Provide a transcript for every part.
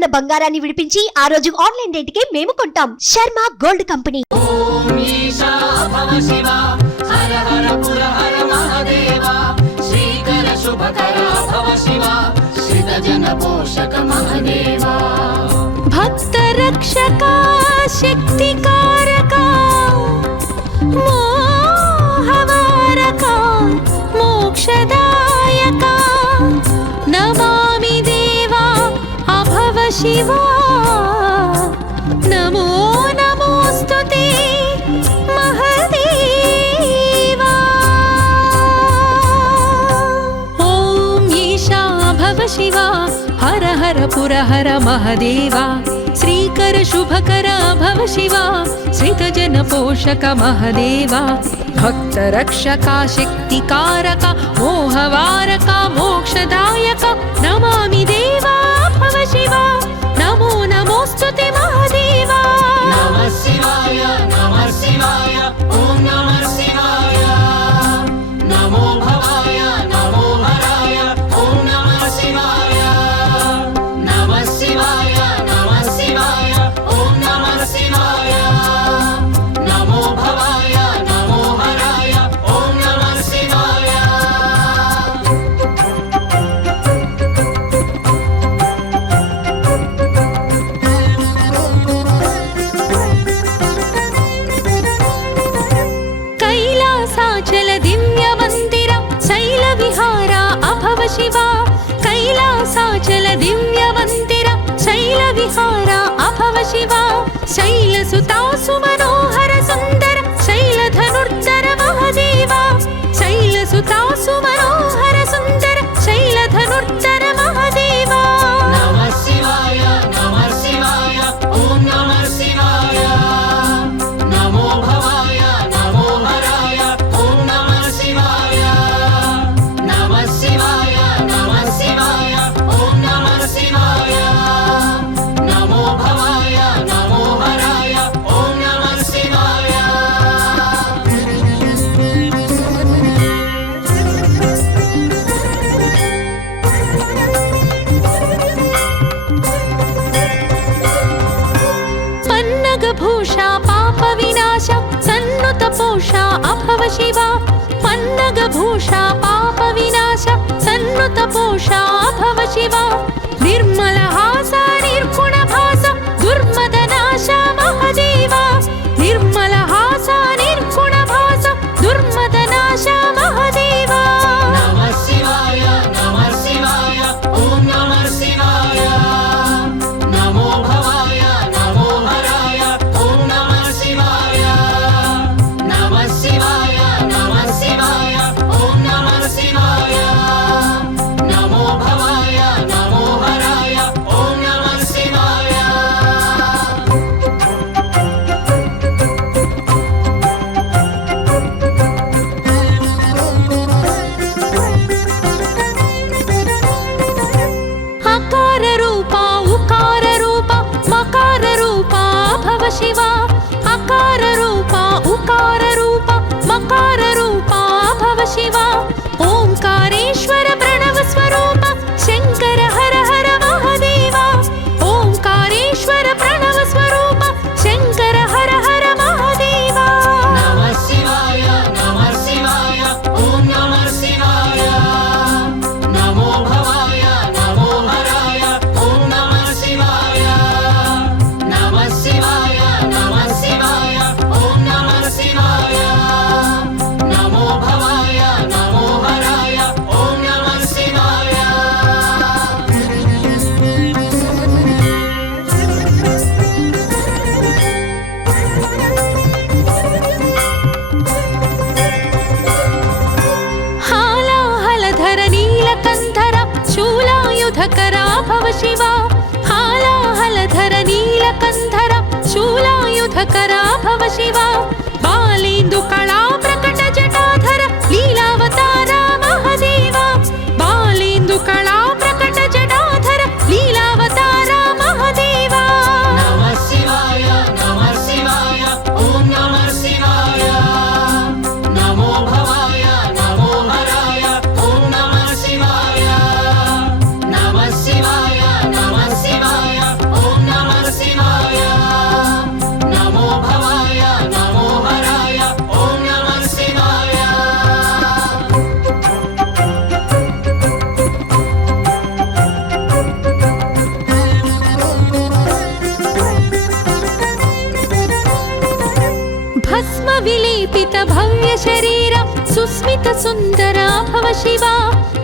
ఉన్న బంగారాన్ని విడిపించి ఆ రోజు ఆన్లైన్ రేటుకే మేము కొంటాం. Sharma gold company. ఓం ఈశా భవ శివ హర హర పుర హర మహాదేవ శ్రీకర శుభకర భవ శివ శ్రిత జన పోషక మహాదేవ భక్త రక్షక శక్తికారక మోహవారక మోక్షదాయక నమామి దేవా అభవ శివా నమో నమోస్తుతే మహాదేవా. ఓం ఈశా భవ శివా హర హర పుర హర మహాదేవా శ్రీకర శుభకర భవ శివా శ్రిత జన పోషక మహాదేవా భక్త రక్షక శక్తికారక మోహవారక మోక్షదాయక నమామి దేవా భవ శివా నమో నమోస్తుతే మహాదేవా. నమః శివాయ నమః శివాయ ఓం నమః శివాయ నమో భవాయ నమో హరాయ ఓం నమః శివాయ నమః శివాయ నమః శివాయ ఓం నమః శివాయ నమో భవాయ నమో హరాయ ఓం నమః శివాయ. కైలాసాచల దివ్య మందిర శైల విహార అభవ శివా కైలాసాచల దివ్య మందిర శైల విహార అభవ శివా శైలసుతాసు మనోహర సుందర శైలధనుర్ధర మహాదేవా శైలసుతాసు మనోహర సుందర శైలధనుర్ధర మహాదేవా. నమః శివాయ నమః శివాయ ఓం నమః శివాయ నమో భవాయ నమో హరాయ ఓం నమః శివాయ నమః శివాయ నమః శివాయ ఓం నమః శివాయ నమో భవాయ నమో హరాయ ఓం నమః శివాయ. పన్నగభూష పాప వినాశ సన్నుత పోష అభవ శివా పన్నగభూష పాప వినాశ సన్నుత పోష అభవ శివా నిర్మల హాస నిర్గుణ భాస దుర్మద నాశ మహాదేవా నిర్మల హాస నిర్గుణ భాస దుర్మద నాశ మహాదేవా. నమః శివాయ నమః శివాయ ఓం నమః శివాయ నమో భవాయ నమో హరాయ ఓం నమః శివాయ నమః శివాయ నమః శివాయ ఓం నమః శివాయ నమో భవాయ నమో హరాయ ఓం నమః శివాయ. అకార రూప ఉకార రూప మకార రూప భవ శివా అకార రూప ఉకార రూప మకార రూప భవ శివా ఓంకారేశ్వర ప్రణవ స్వరూప శంకర హర హర మహాదేవా ఓంకారేశ్వర ప్రణవ స్వరూప శంకర హర హర మహాదేవా. నమః శివాయ నమః శివాయ ఓం నమః శివాయ నమో భవాయ నమో హరాయ ఓం నమః శివాయ నమః శివాయ నమః శివాయ ఓం నమః శివాయ నమో భవాయ నమో హరాయ ఓం నమః శివాయ. హాలాహలధర నీలకంధర శూలాయుధకర భవ శివా హాలాహలధర నీలకంధర శూలాయుధకర భవ శివా బాలేందు కళా ప్రకట జటాధర లీలావతార మహాదేవా బాలేందు కళా ప్రకట జటాధర లీలావతార మహాదేవా. నమః శివాయ నమః శివాయ ఓం నమః శివాయ నమో భవాయ నమో హరాయ ఓం నమః శివాయ నమః శివాయ నమః శివాయ विलेपित भव्य शरीर सुस्मित सुन्दरा भव शिवा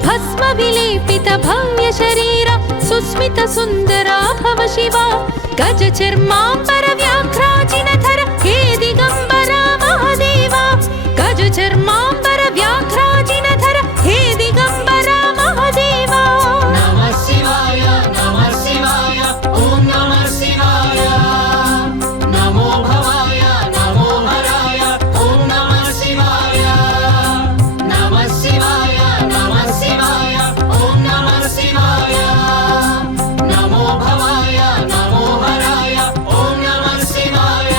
भस्म विलेपित भव्य शरीर सुस्मित सुन्दरा भव शिवा गज चर्माम्बर व्याघ्राजिनधर हे दिगम्बरा महादेवा गज चर्माम्बर व्याघ्राजिनधर हे दिगम्बरा महादेवा नमः शिवाय ॐ नमः शिवाय नमो भवाय नमो हराय ॐ नमः शिवाय नमः शिवाय ॐ नमः शिवाय नमो भवाय नमो हराय ॐ नमः शिवाय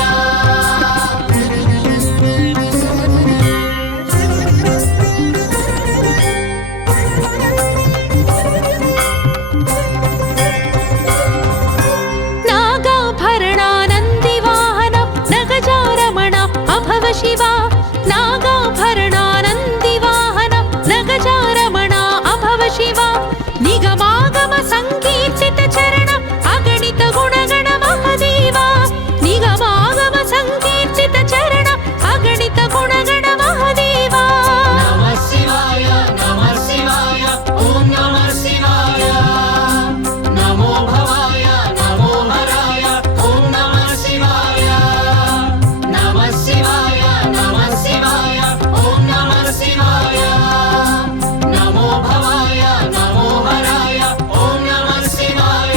नागाभरणानन्दिवाहन नगजारमण अभव शिवा नागाभरणानन्दिवाहन नगजारमण अभव शिवा निगमागम संकीर्तित चरण अगणित गुणगण महादेवा निगमागम संकीर्तित चरण अगणित गुणगण महादेवा नमः शिवाय ॐ नमः शिवाय नमो भवाय नमो हराय ॐ नमः शिवाय नमः शिवाय ॐ नमः शिवाय नमो भवाय नमो हराय ॐ नमः शिवाय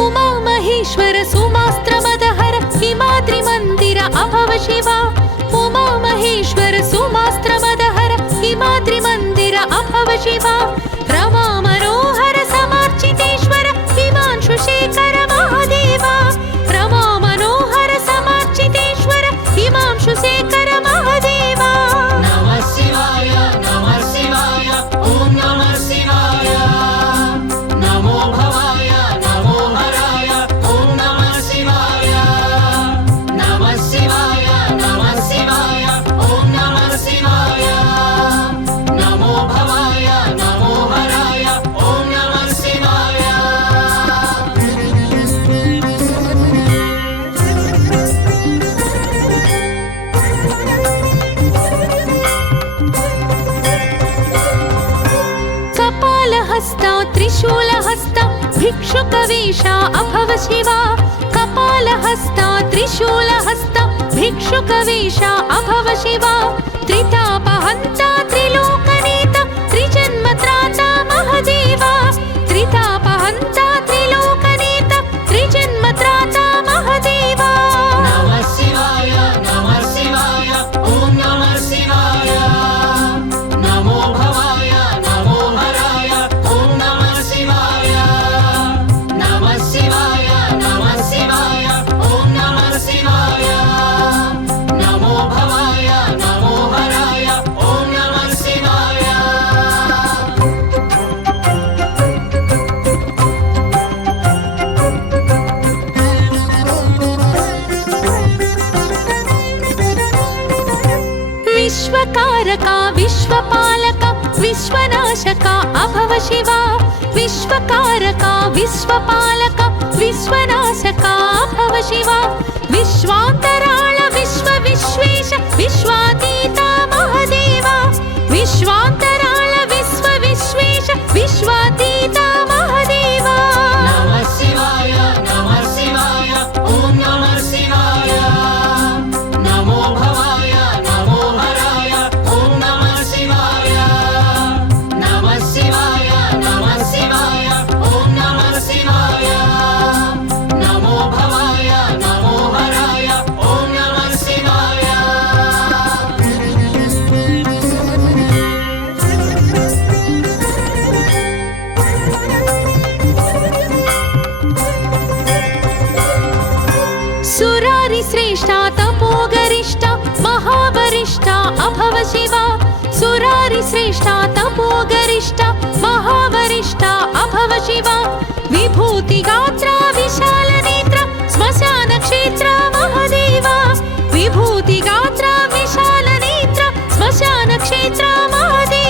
उमा महेश्वर सुमास्त्रमदहर हिमाद्रिमन्दिर अभव शिवा उमा महेश्वर सुमास्त्रमदहर हिमाद्रिमन्दिर अभव शिवा रमा मनोहर समार्चितेश्वर हिमांशुशेखर महादेवा रमा मनोहर समार्चितेश्वर हिमांशुशेखर महादेवा नमः शिवाय ॐ नमः शिवाय नमो भवाय नमो हराय ॐ नमः शिवाय नमः शिवाय ॐ नमः शिवाय नमो भवाय नमो हराय ॐ नमः शिवाय कपालहस्ता त्रिशूलहस्ता भिक्षुकवेषा अभव शिवा कपालहस्ता त्रिशूलहस्ता भिक्षुकवेषा अभव शिवा त्रितापहन्ता त्रिलोकनेता त्रिजन्मत्राता महादेवा त्रितापहन्ता त्रिलोकनेता त्रिजन्मत्राता महादेवा नमः शिवाय ॐ नमः शिवाय नमो भवाय नमो हराय ॐ नमः शिवाय नमः शिवाय ॐ नमः शिवाय नमो भवाय नमो हराय ॐ नमः शिवाय विश्वकारका विश्वपालका विश्वनाशका अभव शिवा विश्वकारका विश्वपालका विश्वनाशका अभव शिवा विश्वान्तराळ विश्वेश विश्वातीता महादेवा विश्वान्तराळ विश्वेश विश्वातीता महादेवा नमः शिवाय ॐ नमः शिवाय नमो भवाय नमो हराय ॐ नमः शिवाय नमः शिवाय ॐ नमः शिवाय नमो भवाय नमो हराय ॐ नमः शिवाय श्रेष्ठा तपोगरिष्ठा महावरिष्ठा अभव शिवा सुरारि श्रेष्ठा तपोगरिष्ठा महावरिष्ठा अभव शिवा विभूति गात्रा विशाल नेत्र स्मशान क्षेत्र महादेवा विभूति गात्रा विशाल नेत्र स्मशान क्षेत्र महादेवा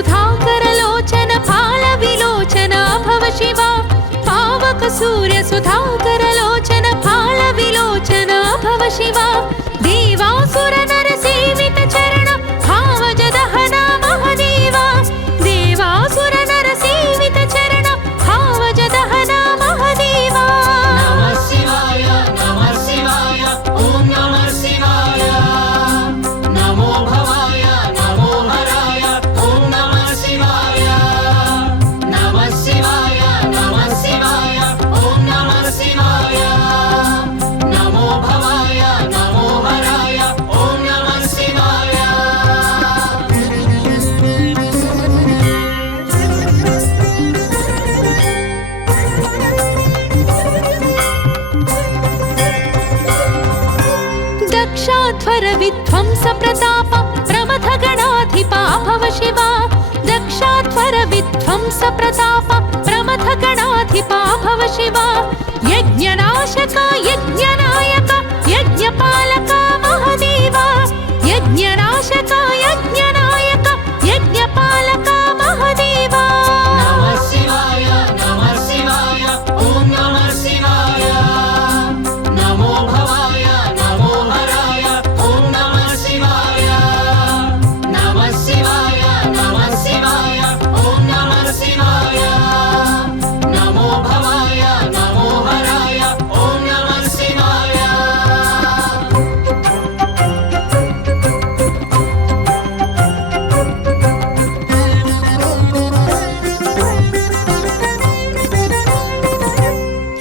सुधाकर लोचन फाल विलोचन अभव शिवा पावक सूर्य सुधाकर लोचन फाल विलोचन अभव शिवा देवासुर नर सेवित चरण भावज दहना महदेवा देवासुर नर सेवित चरण भावज दहना महदेवा नमः शिवाय ओम नमः शिवाय नमो भवाय नमो हराय ओम नमः शिवाय नमः शिवाय ओम नमः शिवाय नमो भवाय नमो हराय ओम नमः शिवाय दक्षाध्वर विध्वंस प्रताप प्रमथ गणाधिपा भव शिवा दक्षाध्वर विध्वंस प्रताप प्रमथ गणाधिपा भव शिवा यज्ञनाशक यज्ञनायक यज्ञपालक महदेवा यज्ञनाशक यज्ञनायक यज्ञपालक महदेवा नमः शिवाय ओम नमः शिवाय नमो भवाय नमो हराय ओम नमः शिवाय नमः शिवाय ओम नमः शिवाय नमो भवाय नमो हराय ओम नमः शिवाय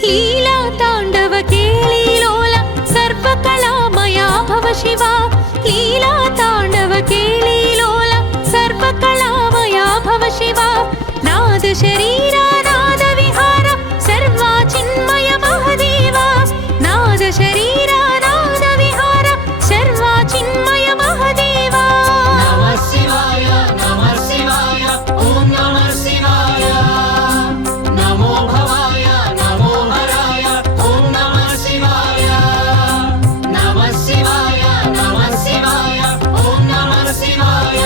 लीला तांडव केळीलोल सर्वकलामया भव शिवा लीला तांडव केळीलोल सर्वकलामया भव शिवा नाद शरीरा नाद विहार सर्वा चिन्मय महदेवा नाद शरीरा नाद विहार सर्वा चिन्मय महदेवा नमः शिवाय ओम नमः शिवाय नमो भवाय नमो हराय ओम नमः शिवाय नमः शिवाय ओम नमः शिवाय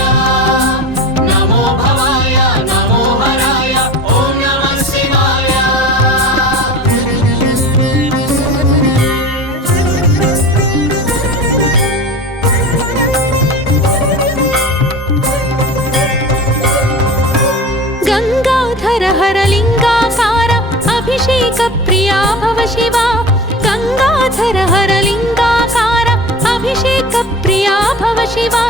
नमो भवाय नमो हराय ओम नमः शिवाय गंगाधर हर लिंगाकार अभिषेक प्रिया भव शिवा गंगाधर हर लिंगाकार अभिषेक प्रिया भव शिवा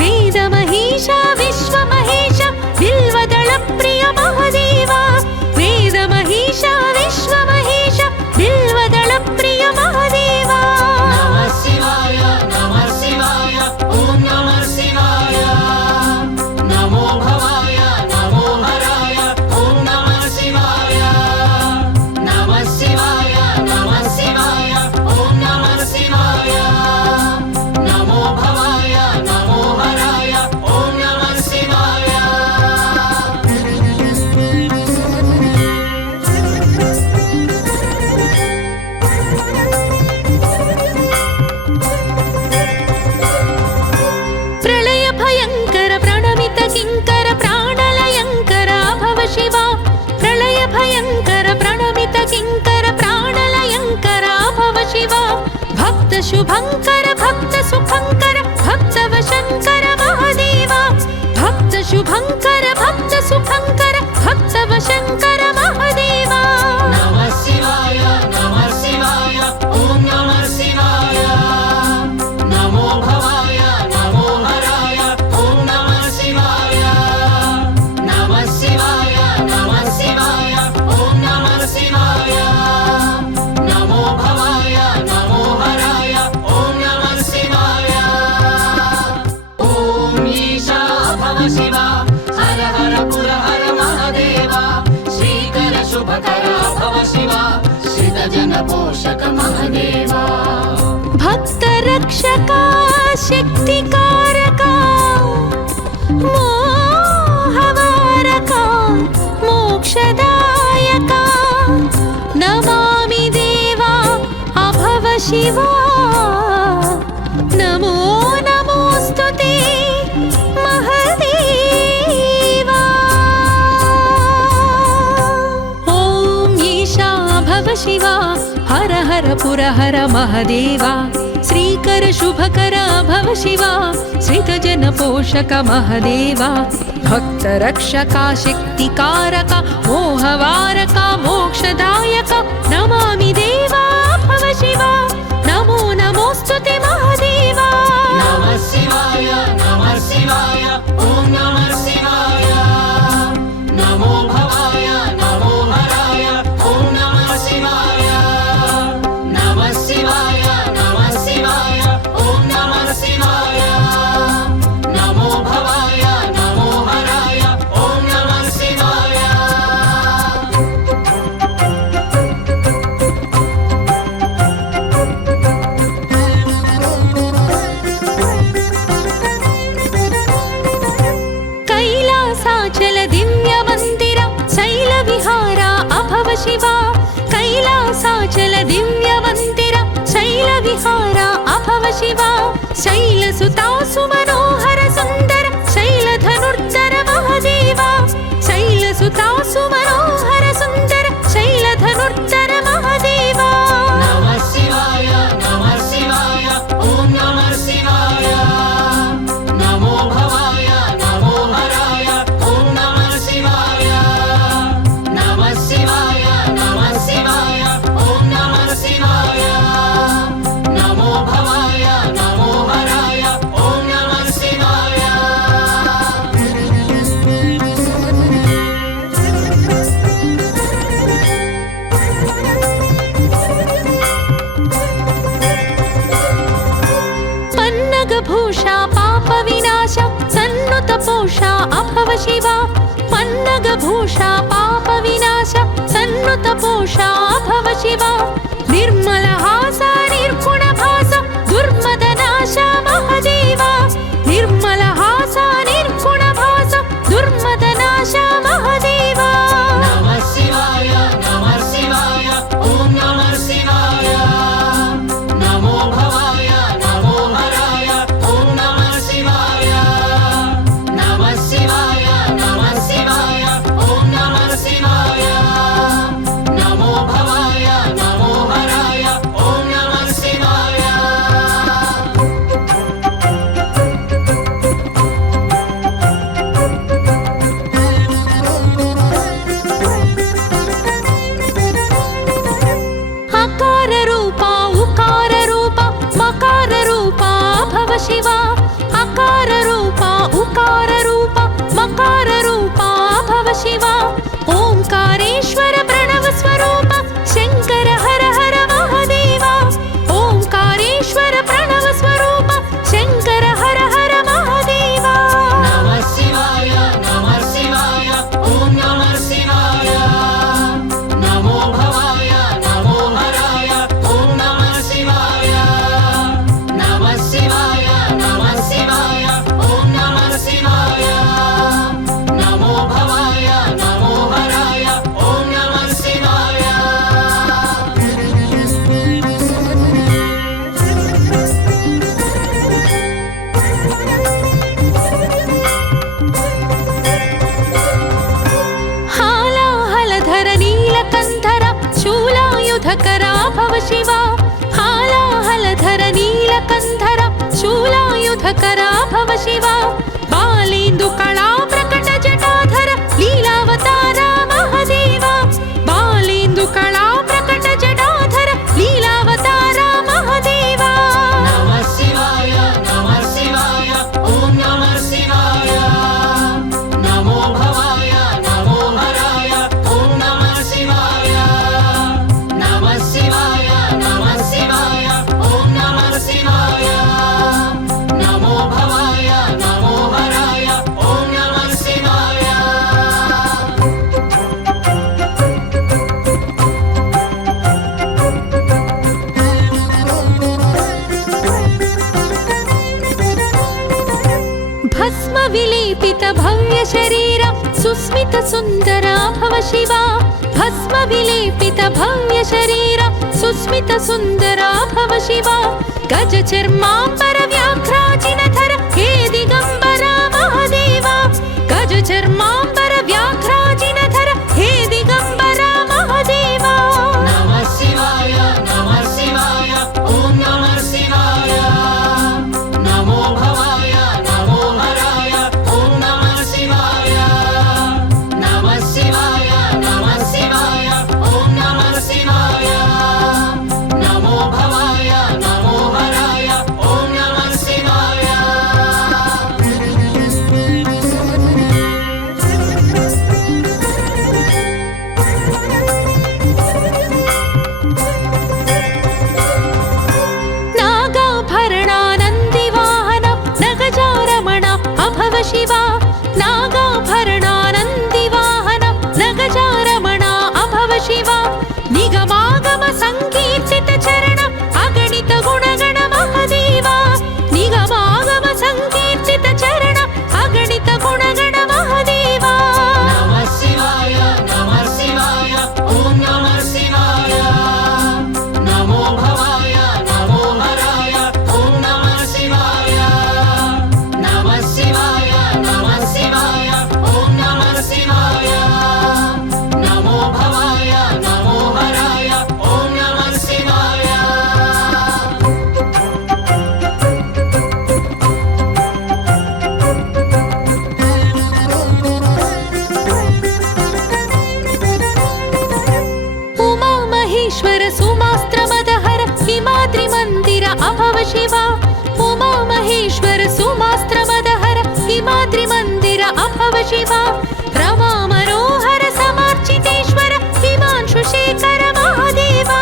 वेद महेश विश्व महेश बिल्वदल प्रिय महदेवा वेद महेश विश्व महेश बिल्वदल प्रिय महदेवा नमः शिवाय ओम नमः शिवाय नमो भवाय नमो हराय ओम नमः शिवाय नमः शिवाय ओम नमः शिवाय नमो भवाय नमो हराय ओम नमः शिवाय प्रलय भयंकर प्रणमित किंकर प्राणलयंकर भव शिवा प्रलय भयंकर प्रणमित किंकर प्राणलयंकर भव शिवा भक्त शुभंकर भक्त सुखंकर भक्त वशंकर महदेवा भक्त शुभंकर भक्त सुखंकर भक्त वशंकर महदेवा नमः शिवाय ओम नमः शिवाय नमो भवाय नमो हराय ओम नमः शिवाय नमः शिवाय ओम नमः शिवाय नमो भवाय नमो हराय ओम नमः शिवाय ओम ईशा भव शिवा हर हर पुर हर महादेवा श्रीकर शुभकर भव शिवा श्रितजन पोषक महादेवा भक्त रक्षका शक्तिकारका मोहवारका मोक्षदायका नमामि देवा अभव शिवा नमो नमोऽस्तु ते महदेवा शिव हर हर पुर हर महादेव श्रीकर शुभकर भव शिव श्रितजन पोषक महादेव भक्त रक्षका शक्तिकारक मोहवारक मोक्षदायक नमामि देवा भव शिव नमो नमोस्तुते महादेवा नमः शिवाय ॐ नमः शिवाय नमो भवाय नमो हराय ॐ नमः शिवाय नमः शिवाय ॐ नमः शिवाय नमो भवाय नमो हराय ॐ नमः शिवाय कैलासाचल दिव्य मंदिर शैल विहार अभव शिवा कैलासाचल दिव्य मंदिर शैल विहार अभव शिवा शैलसुता सुमनोहर सुंदर शैल धनुर्धर महादेवा शैलसुता सुमनोहर सुंदर शैल धनुर्धर महादेवा नमः शिवाय ॐ नमः शिवाय नमो भवाय नमो हराय ॐ नमः शिवाय नमः शिवाय ॐ नमः शिवाय नमो भवाय नमो हराय ॐ नमः शिवाय पन्नगभूषा पाप विनाश सन्नुत पोषा अभव शिवा पन्नगभूषा पाप विनाश सन्नुत पोषा अभव शिवा निर्मल हास निर्गुण भास दुर्मदनाश महादेवा निर्मल हास निर्गुण भास दुर्मदनाश महादेवा नमः शिवाय ॐ नमः शिवाय नमो भवाय नमो हराय ॐ नमः शिवाय नमः शिवाय ॐ नमः शिवाय नमो भवाय नमो हराय ॐ नमः शिवाय अकार रूपा उकार रूपा मकार रूपा भव शिवा अकार रूपा उकार रूपा मकार रूपा भव शिवा ओंकारेश्वर प्रणव स्वरूप शंकर हर हर महादेवा ओंकारेश्वर प्रणव स्वरूप शंकर हर हर महादेवा नमः शिवाय ॐ नमः शिवाय नमो भवाय नमो हराय ॐ नमः शिवाय नमः शिवाय ॐ नमः शिवाय नमो भवाय नमो हराय ॐ नमः शिवाय हालाहलधर नीलकंधर शूलायुधकर भव शिवा हालाहलधर नीलकंधर शूलायुधकर भव शिवा बालेन्दु कला प्रकट जटाधर लीलावतार महादेवा बालेन्दु कला प्रकट जटाधर लीलावतार महादेवा नमः शिवाय ॐ नमः शिवाय नमो भवाय नमो हराय ॐ नमः शिवाय नमः शिवाय ॐ नमः शिवाय नमो भवाय नमो हराय ॐ नमः शिवाय भस्म विलेपित भव्य शरीर सुस्मित सुंदर भव शिवा भस्म विलेपित भव्य शरीर सुस्मित सुंदर भव शिवा गज चर्मांबर व्याघ्राजिनधर हे दिगंबर महादेवा गज चर्मांबर व्याघ्राजिनधर हे दिगंबर महादेवा नमः महेश्वर सुमास्त्रमदहर हिमाद्रिमन्दिर अभव शिवा उमा महेश्वर सुमास्त्रमदहर हिमाद्रिमन्दिर अभव शिवा रमा मनोहर समार्चितेश्वर हिमांशुशेखर महादेवा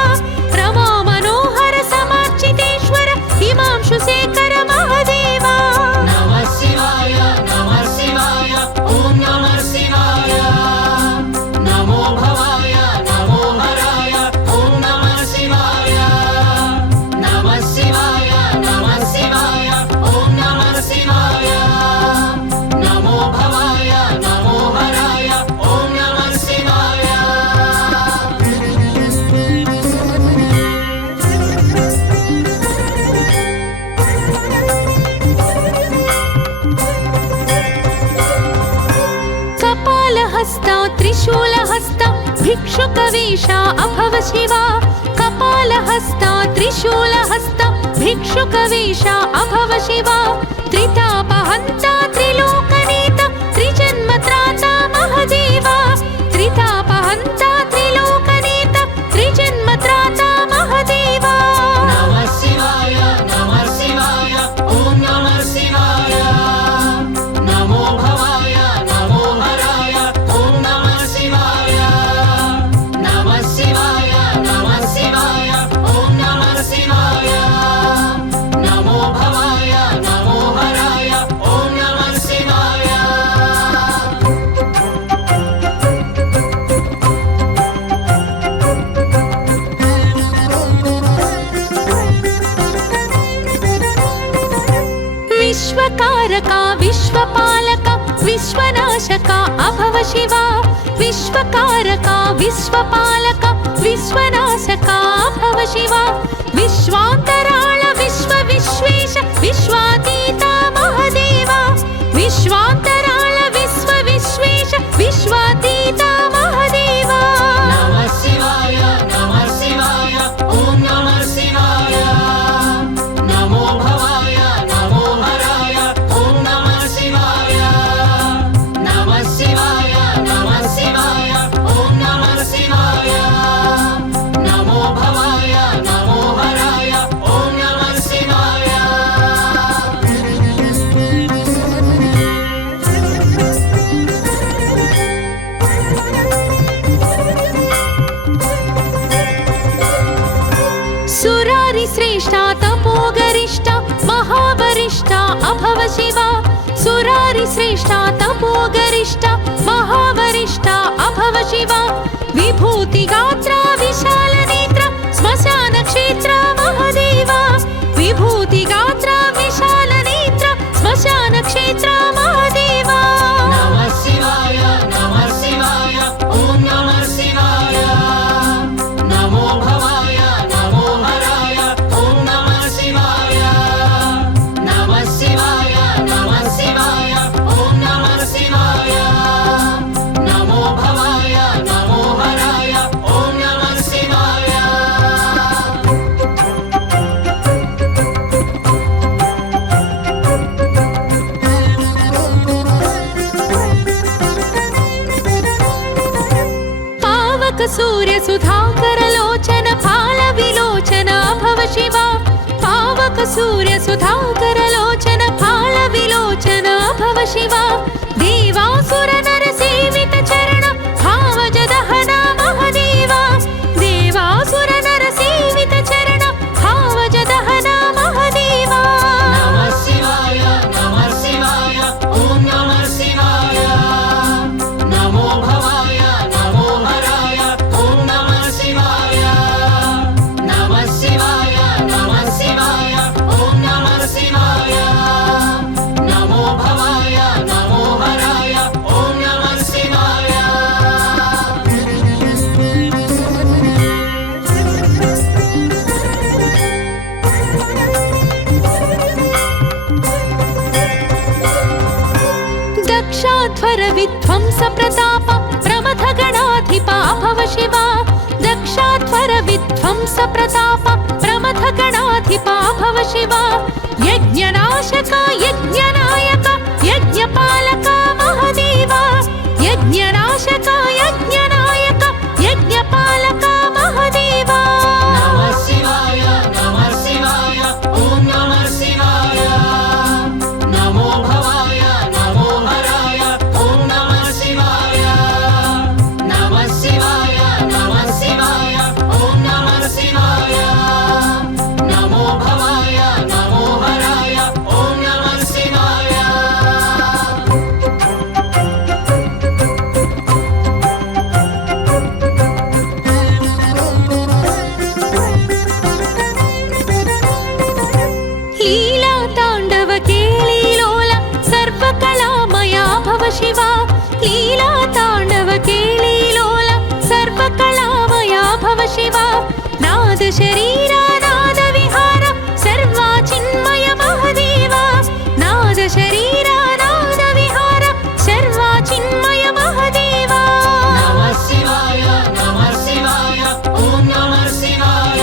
रमा मनोहर समार्चितेश्वर हिमांशुशेखर महादेवा नमः शिवाय ॐ नमः शिवाय नमो भवाय नमो हराय ॐ नमः शिवाय नमः शिवाय ॐ नमः शिवाय नमो भवाय नमो हराय ॐ नमः शिवाय कपालहस्ता त्रिशूलहस्ता भिक्षुकवेषा अभव शिवा कपालहस्ता त्रिशूलहस्ता भिक्षुकवेषा अभव शिवा त्रितापहन्ता त्रिलोकनेता त्रिजन्मत्राता महादेवा त्रितापहन्ता त्रिलोकनेता त्रिजन्मत्राता महादेवा नमः शिवाय ॐ नमः शिवाय नमो भवाय नमो हराय ॐ नमः शिवाय नमः शिवाय ॐ नमः शिवाय नमो भवाय नमो हराय ॐ नमः शिवाय विश्वकारका विश्वपालका विश्वनाशका अभव शिवा विश्वकारका विश्वपालका विश्वनाशका अभव शिवा विश्वान्तराळ विश्वेश विश्वातीता महादेवा विश्वान्तराळ विश्वेश विश्वातीता महादेवा नमः शिवाय ॐ नमः शिवाय नमो भवाय नमो हराय ॐ नमः शिवाय नमः शिवाय ॐ नमः शिवाय नमो भवाय नमो हराय ॐ नमः शिवाय सुरारि श्रेष्ठा तपोगरिष्ठा महावरिष्ठा अभव शिवा सुरारि श्रेष्ठा तपोगरिष्ठा महावरिष्ठा अभव शिवा विभूति गात्रा विशाल नेत्र स्मशान क्षेत्र महादेवा विभूति गात्रा विशाल नेत्र स्मशान क्षेत्र महादेवा नमः शिवाय ॐ नमः शिवाय नमो भवाय नमो हराय ॐ नमः शिवाय नमः शिवाय ॐ नमः शिवाय नमो भवाय नमो हराय ॐ नमः शिवाय पावक सूर्य सुधाकर लोचन फाल विलोचन अभव शिवा पावक सूर्य सुधाकर लोचन फाल विलोचन अभव शिवा देवासुर नर सेवित चरण भावज दहन महादेवा देवासुर नर सेवित चरण भावज दहन महादेवा नमः शिवाय ॐ नमः शिवाय नमो भवाय नमो हराय ॐ नमः शिवाय नमः शिवाय ॐ नमः शिवाय नमो भवाय नमो हराय ॐ नमः शिवाय दक्षाध्वर विध्वंस प्रताप प्रमथ गणाधिपा भव शिवा दक्षाध्वर विध्वंस प्रताप प्रमथ गणाधिपा भव शिवा यज्ञनाशक यज्ञनायक यज्ञपालक महादेवा यज्ञनाशक यज्ञनायक यज्ञपालक महादेवा शिवाय नमो भवाय नमो हराय ॐ नमः शिवाय लीला ताण्डव केळीलोल सर्वकलामया भव शिवा लीला ताण्डव केळीलोल सर्वकलामया भव शिवा नाद शरीरा नाद विहार सर्वा चिन्मय महदेवा नाद शरीरा नाद विहार सर्वा चिन्मय महदेवा नमः शिवाय ॐ नमः शिवाय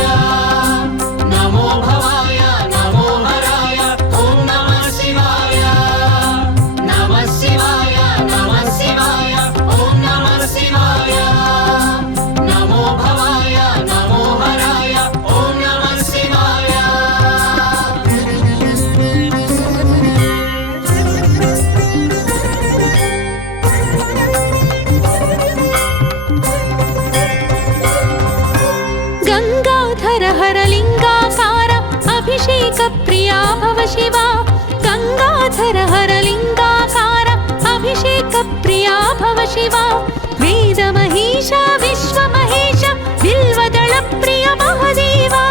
नमो भवाय नमो हराय ॐ नमः शिवाय नमः शिवाय ॐ नमः शिवाय नमो भवाय नमो हराय ॐ नमः शिवाय गंगाधर हर लिंगाकार अभिषेक प्रिया भव शिवा गंगाधर हर लिंगाकार अभिषेक प्रिया भव शिवा वेद महेश विश्व महेश बिल्वदल प्रिय महदेवा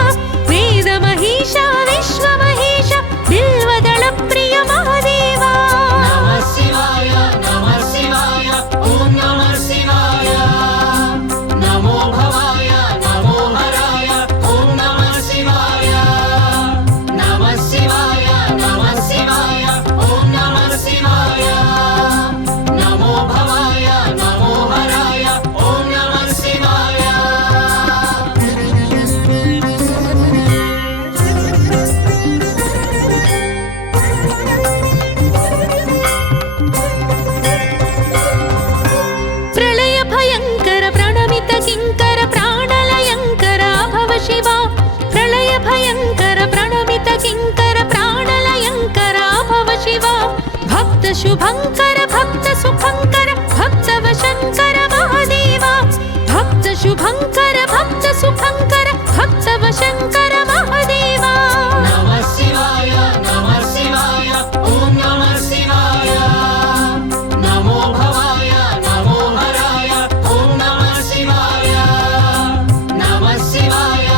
वेद महेश विश्व महेश बिल्वदल प्रिय महदेवा नमः शिवाय ॐ नमः शिवाय नमो भवाय नमो हराय ॐ नमः शिवाय नमः शिवाय ॐ नमः शिवाय नमो भवाय नमो हराय ॐ नमः शिवाय प्रलय भयंकर प्रणमित किंकर प्राणलयंकर भव शिवा प्रलय भयंकर प्रणमित किंकर प्राणलयंकर भव शिवा भक्त शुभंकर भक्त सुखंकर भक्त वशंकर महदेवा भक्त शुभंकर भक्त सुखंकर भक्त वशंकर महदेवा नमः शिवाय ॐ नमः शिवाय नमो भवाय नमो हराय ॐ नमः शिवाय नमः शिवाय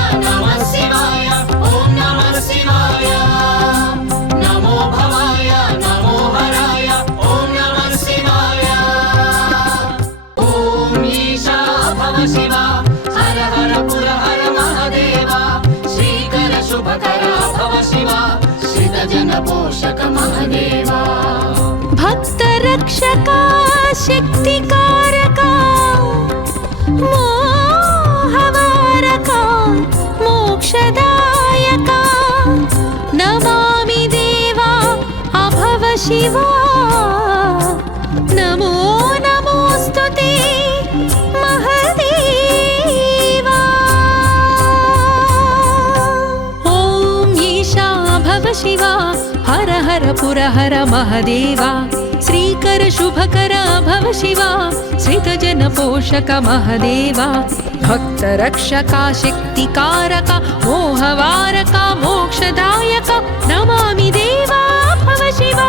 ॐ नमः शिवाय नमो भवाय नमो हराय ॐ नमः शिवाय ॐ ईशा भव शिवा हर हर पुर हर महादेवा श्रीकर शुभकरा भव शिवा श्रितजन पोषक महादेवा भक्त रक्षका शक्तिकारका मोहवारका मोक्षदायका नमामि देवा अभव शिवा नमो नमोस्तुते महदेवा ॐ ईशा भव शिवा हर हर पुर हर महदेवा श्रीकर शुभकर भव शिवा श्रितजन पोषक महदेवा भक्त रक्षका शक्तिकारका मोहवारका मोक्षदायका नमामि देवा भव शिवा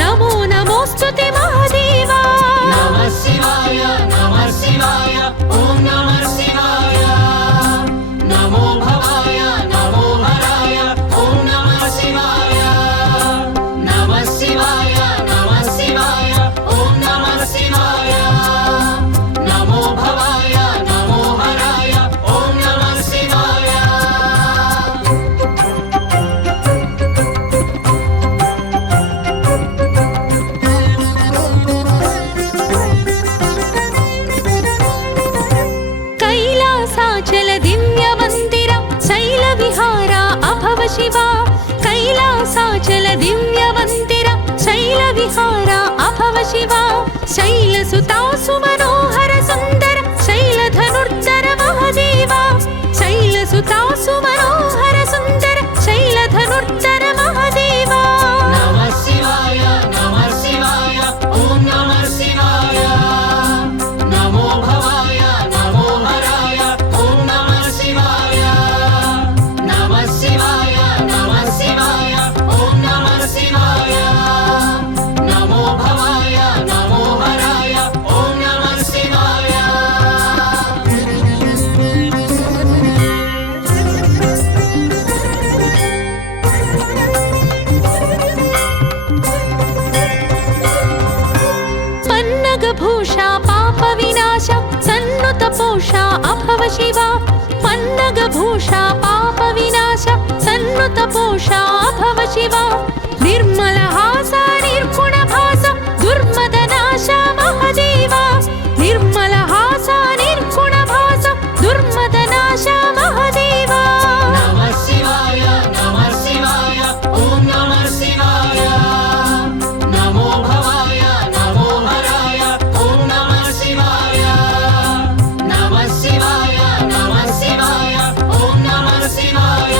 नमो नमोस्तुते महदेवा नमः शिवाय ॐ नमः शिवाय नमो भवाय नमो हराय ॐ नमः शिवाय नमः शिवाय ॐ नमः शिवाय नमो भवाय नमो हराय ॐ नमः शिवाय कैलासाचल दिव्य मंदिर शैल विहारा अभव शिवा कैलासाचल दिव्य मंदिर शैल विहारा अभव शिवा शैल सुता सुमनोहर सुंदर शैल धनुर्धर महदेवा शैल सुता सुमनोहर सुंदर शैल धनुर्धर महदेवा नमः शिवाय ॐ नमः शिवाय नमो भवाय नमो हराय ॐ नमः शिवाय अभव शिवा पन्नगभूषा पापविनाश सन्नुतपोषा अभव शिवा निर्मलहासा निर्गुणभासा दुर्मदनाशा महदेवा निर्मलहासा निर्गुणभासा दुर्मदनाशा महदेवा नमः शिवाय ॐ नमः शिवाय नमो भवाय नमो हराय ॐ नमः शिवाय नमः शिवाय ॐ नमः शिवाय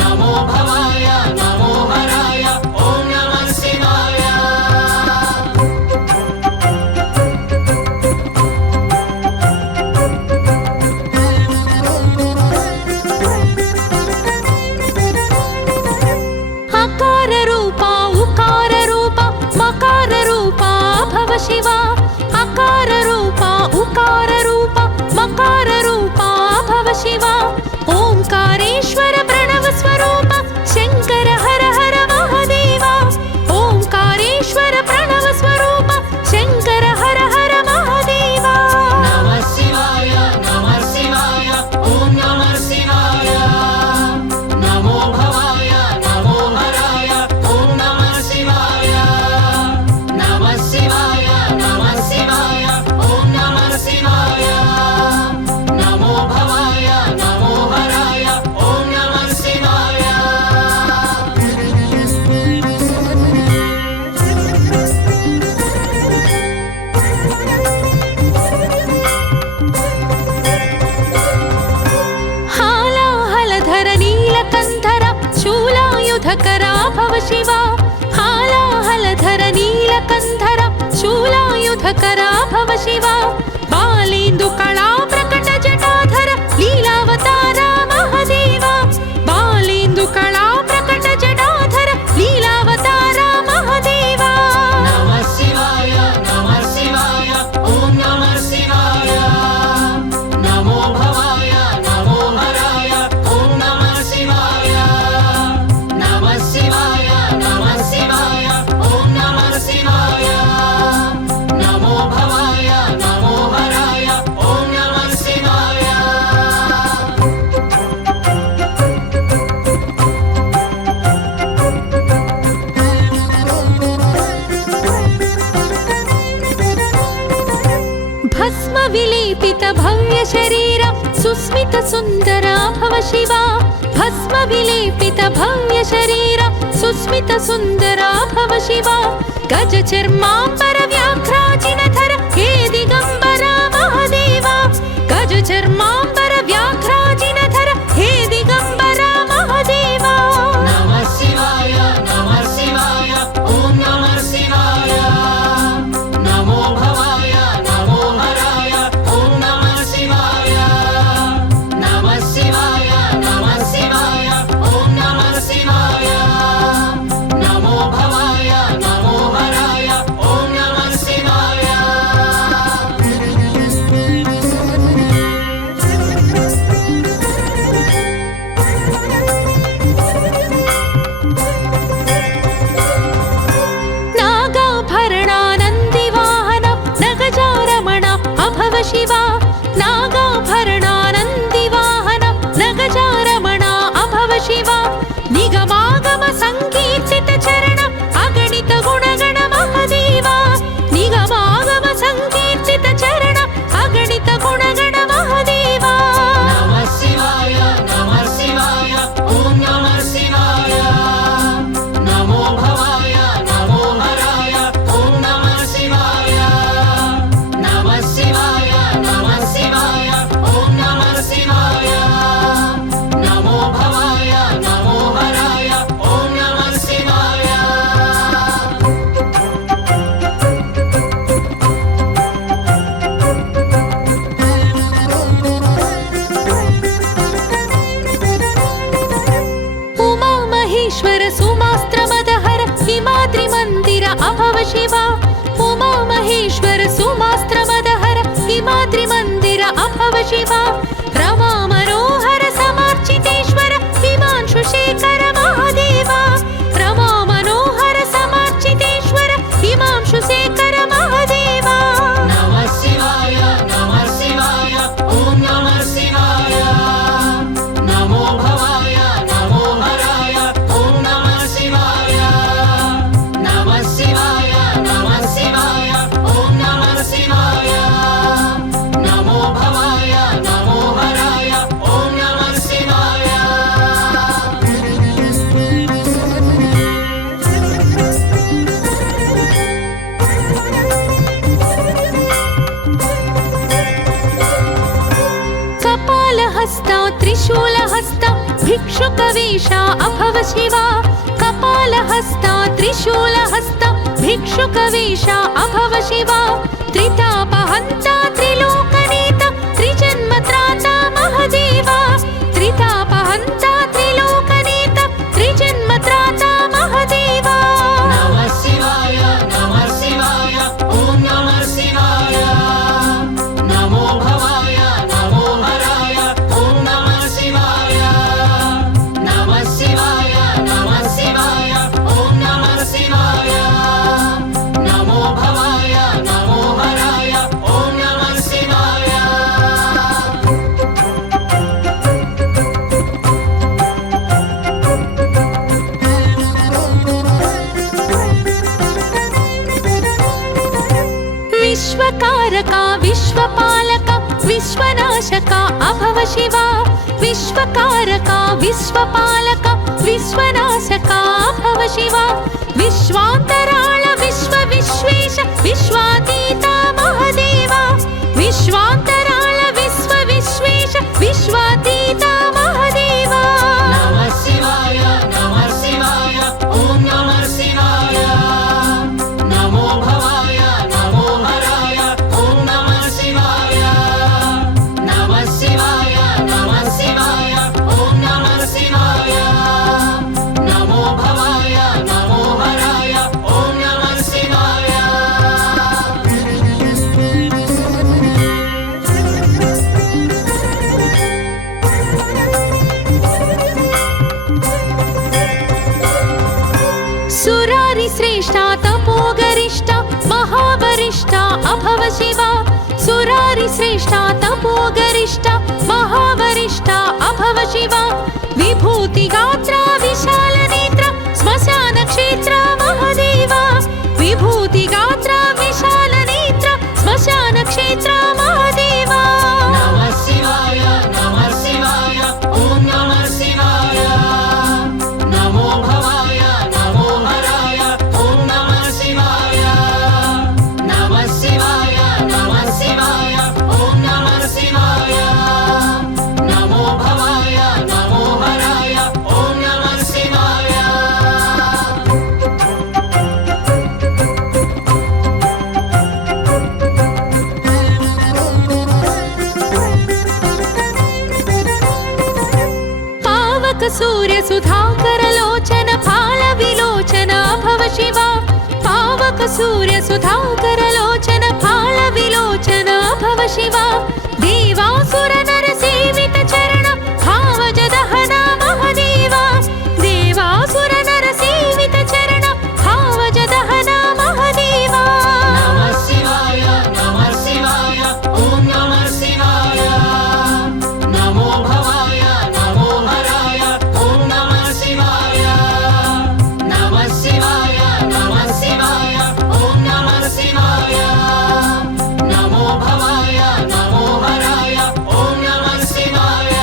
नमो भवाय नमो हराय ॐ नमः शिवाय अकार रूपा उकार रूपा मकार रूपा भव शिवा अकार रूपा उकार रूपा मकार रूपा भव शिवा ओंकारेश्वर प्रणव स्वरूप शंकर हर हर महादेवा ओंकारेश्वर प्रणव स्वरूप शंकर हर हर महादेवा नमः शिवाय ॐ नमः शिवाय नमो भवाय नमो हराय ॐ नमः शिवाय नमः शिवाय ॐ नमः शिवाय नमो भवाय नमो हराय ॐ नमः शिवाय हालाहलधर नीलकंधर शूलायुधकरा भव शिवा हालाहलधर नीलकंधर शूलायुधकरा भव शिवा बालेन्दु कला प्रकट जटाधर लीलावतारा महदेवा बालेन्दु कला प्रकट जटाधर लीलावतारा महदेवा नमः शिवाय ॐ नमः शिवाय नमो भवाय नमो हराय ॐ नमः शिवाय नमः शिवाय ॐ नमः शिवाय नमो भवाय नमो हराय ॐ नमः शिवाय भस्म विलेपित भव्य शरीर सुस्मित सुंदरा भव शिवा भस्म विलेपित भव्य शरीर सुस्मित सुंदरा भव शिवा गज चर्मांबर व्याघ्राजिनधर हे दिगंबरा महादेवा गज चर्मांबर व्याघ्राजिनधर हे दिगंबरा महादेवा नमः शिवाय ॐ नमः शिवाय नमो भवाय नमो हराय ॐ नमः शिवाय नमः शिवाय ॐ नमः शिवाय नमो भवाय नमो हराय ॐ नमः शिवाय नागाभरणानन्दिवाहन नगजारमण अभव शिवा नागाभरणानन्दिवाहन नगजारमण अभव शिवा निगमागम संकीर्तित चरण अगणित गुणगण महदेवा निगमागम संकीर्तित चरण अगणित गुणगण महदेवा नमः शिवाय ॐ नमः शिवाय नमो भवाय नमो हराय ॐ नमः शिवाय नमः शिवाय ॐ नमः शिवाय नमो भवाय नमो हराय ॐ नमः शिवाय उमा महेश्वर सुमास्त्रमदहर हिमाद्रिमन्दिर अभव शिवा उमा महेश्वर सुमास्त्रमदहर हिमाद्रिमन्दिर अभव शिवा रमा मनोहर समर्चितेश्वर हिमांशुशेखर महादेवा रमा मनोहर समर्चितेश्वर हिमांशुशेखर महादेवा नमः शिवाय ॐ कपालहस्ता त्रिशूलहस्ता भिक्षुकवेषा अभव शिवा कपालहस्ता त्रिशूलहस्ता भिक्षुकवेषा अभव शिवा त्रितापहन्ता त्रिलोकनेता त्रिजन्मत्राता महदेवा त्रितापहन्ता त्रिलोकनेता त्रिजन्मत्राता महदेवा नमः शिवाय ॐ नमः शिवाय नमो भवाय नमो हराय ॐ नमः शिवाय नमः शिवाय ॐ नमः शिवाय नमो भवाय नमो हराय ॐ नमः शिवाय विश्वकारका विश्वपालका विश्वनाशका अभव शिवा विश्वकारका विश्वपालका विश्वनाशका अभव शिवा विश्वान्तराळ विश्वेश विश्वातीता महदेवा विश्वान्तराळ विश्वेश विश्वातीता महदेवा नमः शिवाय ॐ नमः शिवाय नमो भवाय नमो हराय ॐ नमः शिवाय नमः शिवाय ॐ नमः शिवाय नमो भवाय नमो हराय ॐ नमः शिवाय सुरारि श्रेष्ठा तपोगरिष्ठा महावरिष्ठा अभव शिवा सुरारि श्रेष्ठा तपोगरिष्ठा महावरिष्ठा अभव शिवा विभूतिगात्रा विशालनेत्रा श्मशानक्षेत्रा महदेवा विभूतिगात्रा विशालनेत्रा श्मशानक्षेत्रा महदेवा नमः शिवाय ॐ नमः शिवाय नमो भवाय नमो हराय ॐ नमः शिवाय नमः शिवाय ॐ नमः शिवाय नमो भवाय नमो हराय ॐ नमः शिवाय पावक सूर्य सुधाकर लोचन फाल विलोचन अभव शिवा पावक सूर्य सुधाकर लोचन फाल विलोचन अभव शिवा देवासुर नर सेवित चरण भावज दहना महदेवा देवासुर नर सेवित चरण भावज दहना महदेवा नमः शिवाय ॐ नमः शिवाय नमो भवाय नमो हराय ॐ नमः शिवाय नमः शिवाय ॐ नमः शिवाय नमो भवाय नमो हराय ॐ नमः शिवाय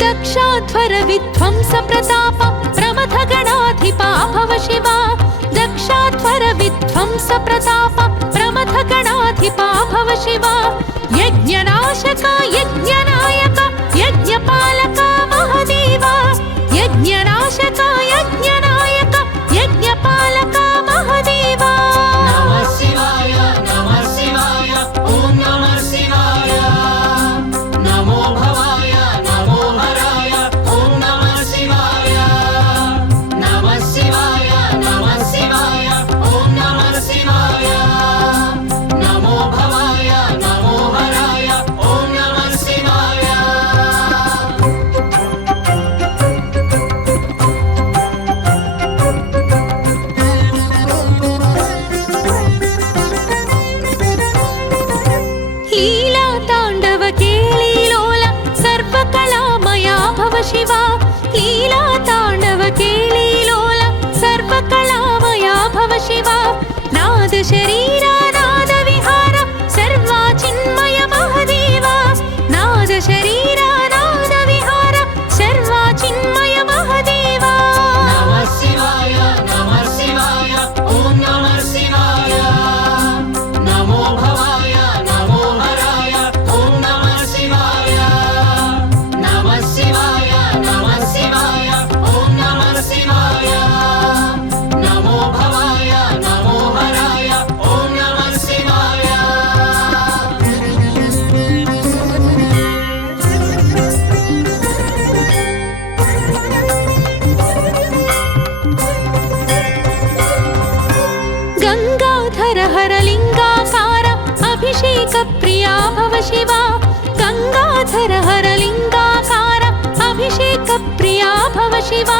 दक्षाध्वर विध्वंस प्रताप प्रमथ गणाधिप अभव शिवा दक्षाध्वर विध्वंस प्रताप प्रमथ गणाधिप अभव शिवा यज्ञनाशक यज्ञनायक यज्ञपालक महदेवा यज्ञनाशक यज्ञनायक यज्ञपालक महदेवा नमः शिवाय ॐ नमः शिवाय नमो भवाय नमो हराय ॐ नमः शिवाय नमः शिवाय ॐ नमः शिवाय नमो भवाय नमो हराय ॐ नमः शिवाय लीला ताण्डव केळीलोल सर्वकलामया भव शिवा लीला ताण्डव केळीलोल सर्वकलामया भव शिवा नाद शरीरा नाद विहार सर्वा चिन्मय महदेवा नाद शरीरा नाद विहार सर्वा चिन्मय महदेवा शिव गंगाधर हर लिंगाकार अभिषेक प्रिया भव शिव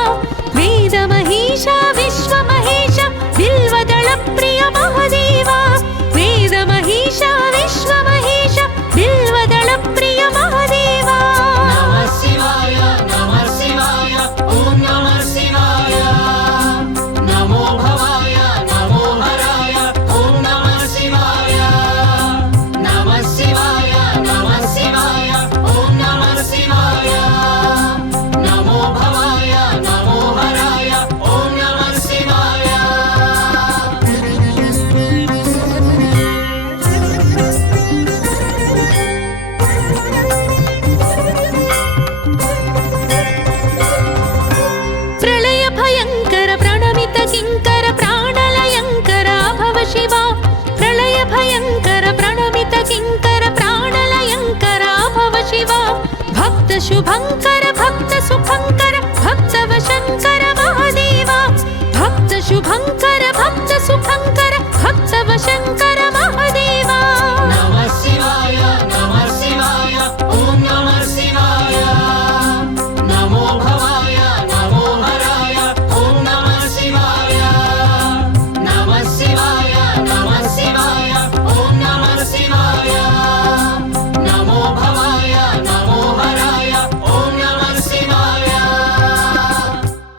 वेद महेश विश्व महेश बिल्वदल प्रिय महादेव वेद महेश विश्व महेश बिल्वदल प्रिय महादेव नमः शिवाय ओम नमः शिवाय नमो भवाय नमो हराय ओम नमः शिवाय नमः शिवाय ओम नमः शिवाय नमो भवाय नमो हराय ओम नमः शिवाय प्रलय भयंकर प्रणमित किंकर प्राणलयंकर भव शिव प्रलय भयंकर प्रणमित किंकर प्राणलयंकर भव शिव भक्त शुभंकर भक्त सुखंकर